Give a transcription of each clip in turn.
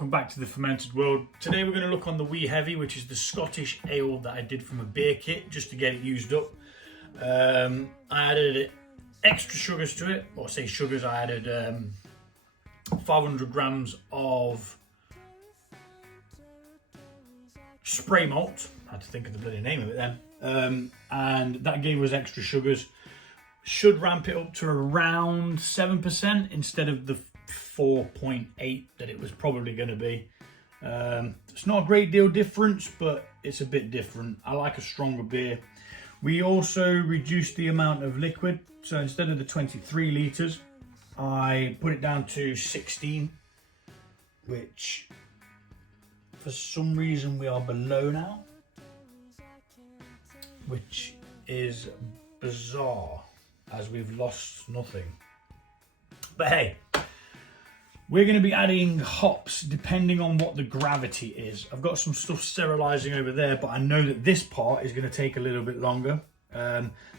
welcome back to the Fermented World. Today we're going to look on the Wee Heavy, which is the Scottish ale that I did from a beer kit just to get it used up. I added extra sugars to it, or say sugars, I added 500 grams of spray malt. I had to think of the bloody name of it then. And that gave us extra sugars. Should ramp it up to around 7% instead of the 4.8 that it was probably going to be. It's not a great deal difference, but it's a bit different. I like a stronger beer. We also reduced the amount of liquid, so instead of the 23 litres, I put it down to 16, which for some reason we are below now, which is bizarre as we've lost nothing. But hey, we're going to be adding hops depending on what the gravity is. I've got some stuff sterilising over there, but I know that this part is going to take a little bit longer.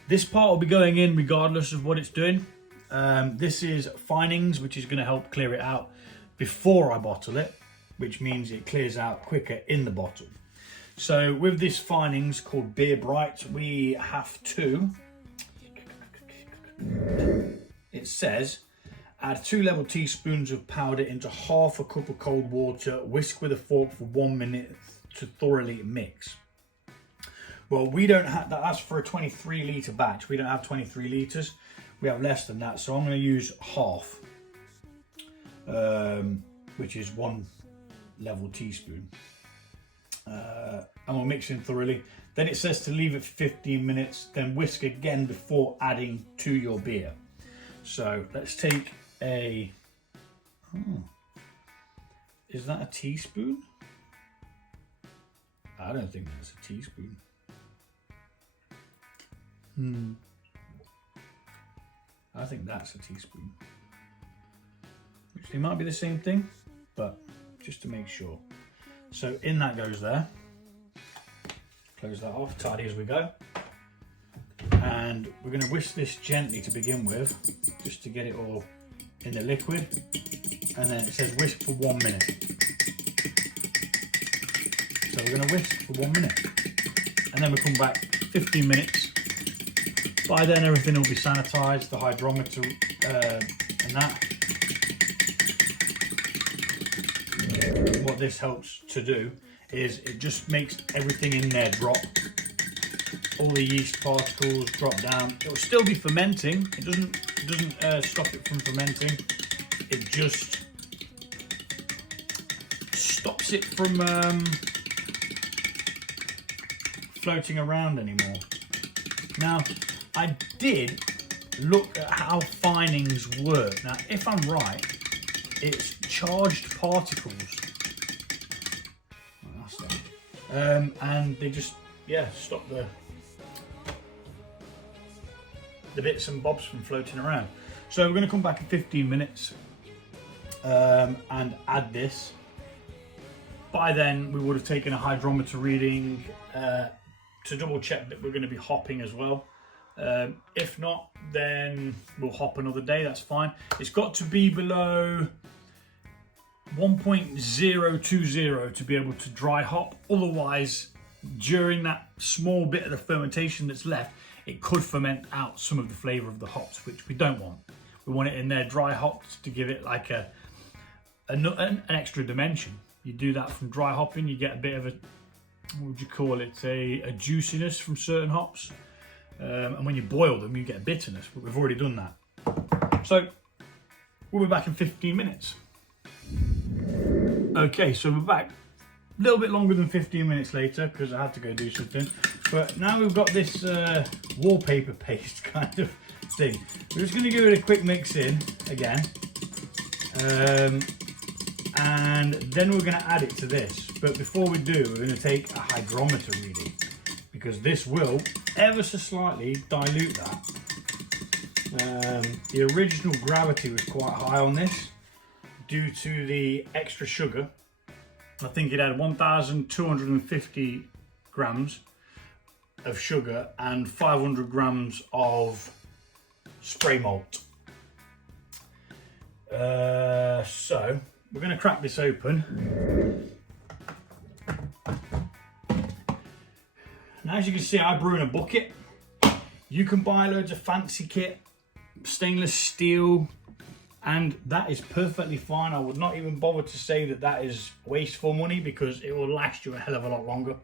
This part will be going in regardless of what it's doing. This is finings, which is going to help clear it out before I bottle it, which means it clears out quicker in the bottle. So with this finings called Beer Bright, we have to, it says, add 2 level teaspoons of powder into half a cup of cold water, whisk with a fork for 1 minute to thoroughly mix. Well, we don't have that, that's for a 23 litre batch. We don't have 23 litres, we have less than that. So I'm going to use half, which is 1 level teaspoon. And we'll mix in thoroughly. Then it says to leave it for 15 minutes, then whisk again before adding to your beer. So let's take a, is that a teaspoon? I don't think that's a teaspoon. I think that's a teaspoon. Which they might be the same thing, but just to make sure. So in that goes there. Close that off, tidy as we go. And we're going to whisk this gently to begin with, just to get it all in the liquid. And then it says whisk for 1 minute. So we're going to whisk for 1 minute. And then we'll come back 15 minutes. By then everything will be sanitised, the hydrometer and that. What this helps to do is it just makes everything in there drop. All the yeast particles drop down. It will still be fermenting. It doesn't stop it from fermenting. It just stops it from floating around anymore. Now, I did look at how finings work. Now, if I'm right, it's charged particles. Well, that's that. And they just, yeah, stop the bits and bobs from floating around. So we're going to come back in 15 minutes and add this. By then we would have taken a hydrometer reading to double check that we're going to be hopping as well. If not, then we'll hop another day, that's fine. It's got to be below 1.020 to be able to dry hop. Otherwise, during that small bit of the fermentation that's left, it could ferment out some of the flavour of the hops, which we don't want. We want it in there dry hopped to give it like an extra dimension. You do that from dry hopping, you get a bit of a, what would you call it, a juiciness from certain hops. And when you boil them, you get a bitterness, but we've already done that. So we'll be back in 15 minutes. Okay, so we're back a little bit longer than 15 minutes later because I had to go do something. But now we've got this wallpaper paste kind of thing. We're just going to give it a quick mix in again. And then we're going to add it to this. But before we do, we're going to take a hydrometer reading, because this will ever so slightly dilute that. The original gravity was quite high on this due to the extra sugar. I think it had 1,250 grams of sugar and 500 grams of spray malt. So we're going to crack this open. Now, as you can see, I brew in a bucket. You can buy loads of fancy kit, stainless steel, and that is perfectly fine. I would not even bother to say that that is wasteful money because it will last you a hell of a lot longer.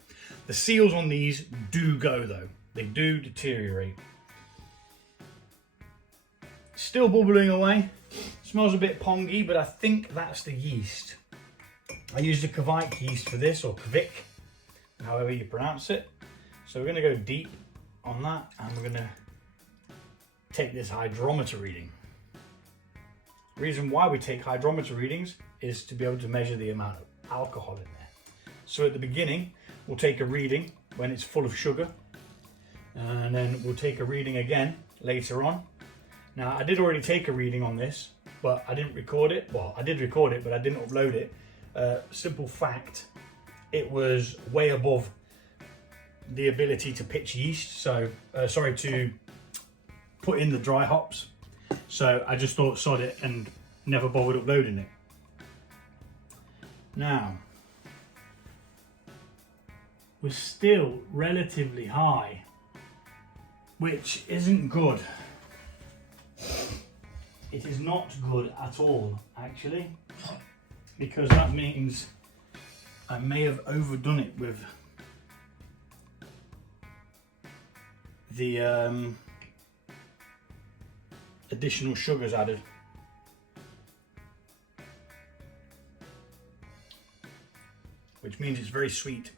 The seals on these do go though. They do deteriorate. Still bubbling away. Smells a bit pongy, but I think that's the yeast. I used a Kvike yeast for this, or Kvik, however you pronounce it. So we're going to go deep on that, and we're going to take this hydrometer reading. The reason why we take hydrometer readings is to be able to measure the amount of alcohol in there. So at the beginning, we'll take a reading when it's full of sugar, and then we'll take a reading again later on. Now, I did already take a reading on this, but I didn't record it. Well, I did record it, but I didn't upload it. Simple fact, it was way above the ability to pitch yeast, so to put in the dry hops. So I just thought sod it and never bothered uploading it. Now, we're still relatively high, which isn't good. It is not good at all, actually, because that means I may have overdone it with the additional sugars added. Which means it's very sweet.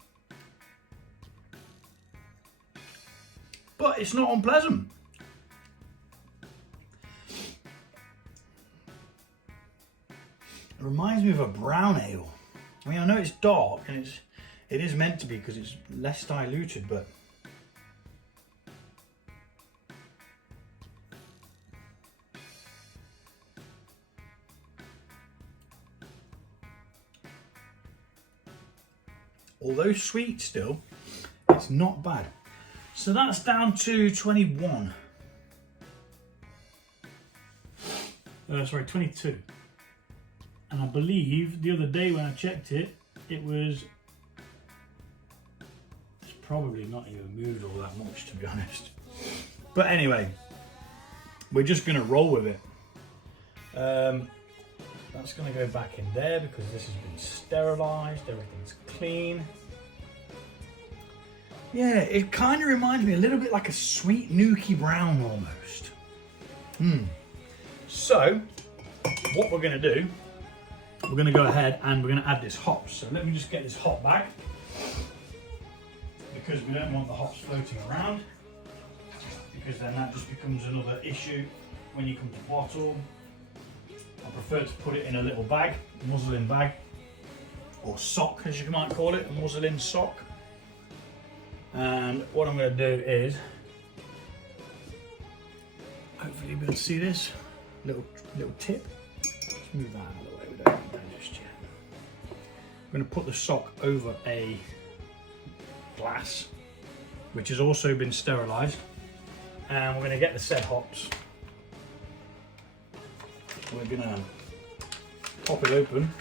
But it's not unpleasant. It reminds me of a brown ale. I mean, I know it's dark and it is meant to be because it's less diluted, but although sweet still, it's not bad. So that's down to 21. Sorry, 22. And I believe the other day when I checked it, it's probably not even moved all that much, to be honest. But anyway, we're just gonna roll with it. That's gonna go back in there because this has been sterilized, everything's clean. Yeah, it kind of reminds me a little bit like a sweet Nuki Brown almost. So, what we're gonna do, we're going to go ahead and we're going to add this hops. So let me just get this hop back, because we don't want the hops floating around, because then that just becomes another issue when you come to bottle. I prefer to put it in a little bag, a muslin bag, or sock as you might call it, a muslin sock. And what I'm going to do is, hopefully you'll be able to see this little tip. Let's move that out of the way. We don't need that just yet. I'm going to put the sock over a glass, which has also been sterilised, and we're going to get the said hops. We're going to pop it open,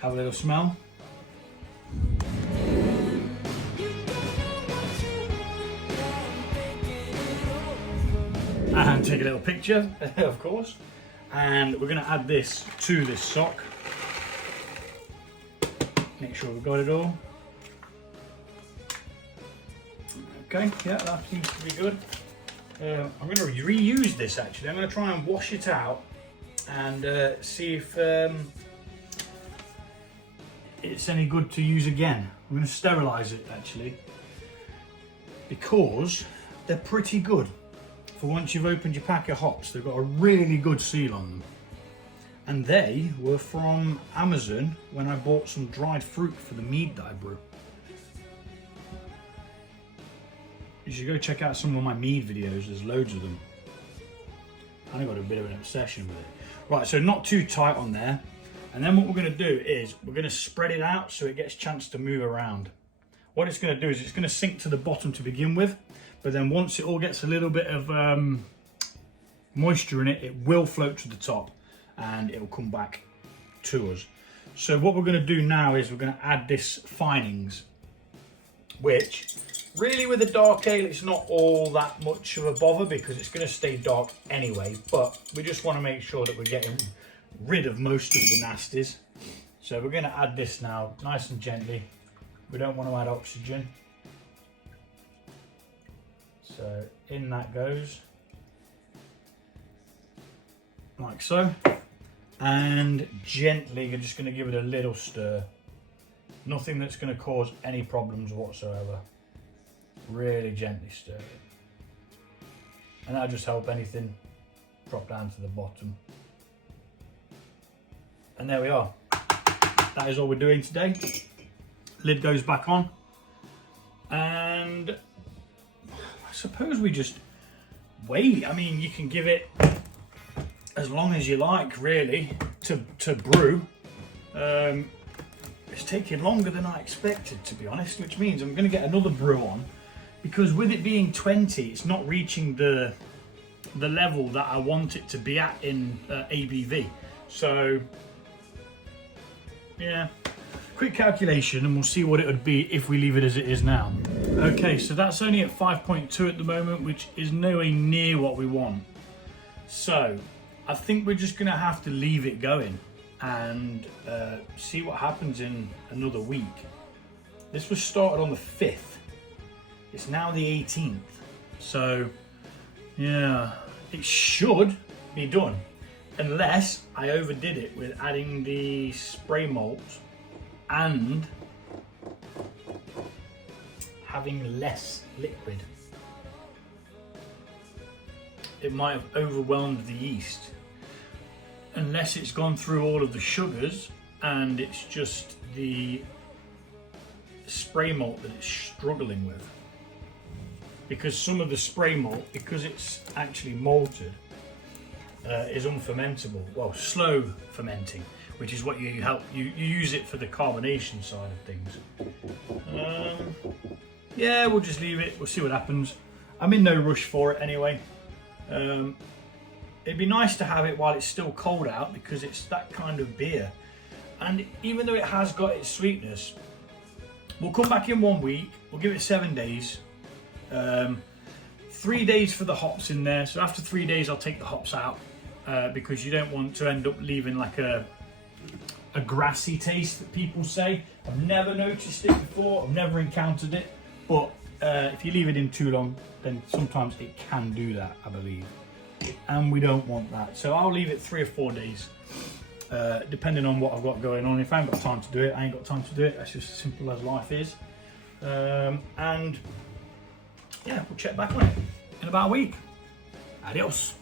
have a little smell, and take a little picture, of course. And we're going to add this to this sock. Make sure we've got it all. Okay, yeah, that seems to be good. I'm going to reuse this actually. I'm going to try and wash it out and see if it's any good to use again. I'm going to sterilise it actually, because they're pretty good. For once you've opened your pack of hops, they've got a really good seal on them. And they were from Amazon when I bought some dried fruit for the mead that I brew. You should go check out some of my mead videos, there's loads of them. I got a bit of an obsession with it. Right, so not too tight on there. And then what we're gonna do is, we're gonna spread it out so it gets a chance to move around. What it's gonna do is it's gonna sink to the bottom to begin with, but then once it all gets a little bit of moisture in it, it will float to the top. and it will come back to us. So what we're going to do now is we're going to add this finings, which really with a dark ale it's not all that much of a bother because it's going to stay dark anyway, but we just want to make sure that we're getting rid of most of the nasties. So we're going to add this now nice and gently. We don't want to add oxygen. So in that goes, like so. And gently, you're just going to give it a little stir. Nothing that's going to cause any problems whatsoever. Really gently stir it. And that'll just help anything drop down to the bottom. And there we are. That is all we're doing today. Lid goes back on. And I suppose we just wait. I mean, you can give it as long as you like, really, to brew. It's taking longer than I expected, to be honest, which means I'm going to get another brew on, because with it being 20, it's not reaching the level that I want it to be at in ABV. So, yeah, quick calculation and we'll see what it would be if we leave it as it is now. Okay, so that's only at 5.2 at the moment, which is nowhere near what we want. So, I think we're just going to have to leave it going and see what happens in another week. This was started on the 5th. It's now the 18th. So, yeah, it should be done. Unless I overdid it with adding the spray malt and having less liquid. It might have overwhelmed the yeast. Unless it's gone through all of the sugars and it's just the spray malt that it's struggling with. Because some of the spray malt, because it's actually malted, is unfermentable. Well, slow fermenting, which is what you use it for the carbonation side of things. Yeah, we'll just leave it. We'll see what happens. I'm in no rush for it anyway. It'd be nice to have it while it's still cold out because it's that kind of beer. And even though it has got its sweetness, we'll come back in 1 week. We'll give it 7 days. 3 days for the hops in there. So after 3 days, I'll take the hops out because you don't want to end up leaving like a grassy taste that people say. I've never noticed it before. I've never encountered it. But if you leave it in too long, then sometimes it can do that, I believe. And we don't want that. So I'll leave it 3 or 4 days, depending on what I've got going on. If I ain't got time to do it, I ain't got time to do it. That's just as simple as life is. And yeah, we'll check back on it in about a week. Adios.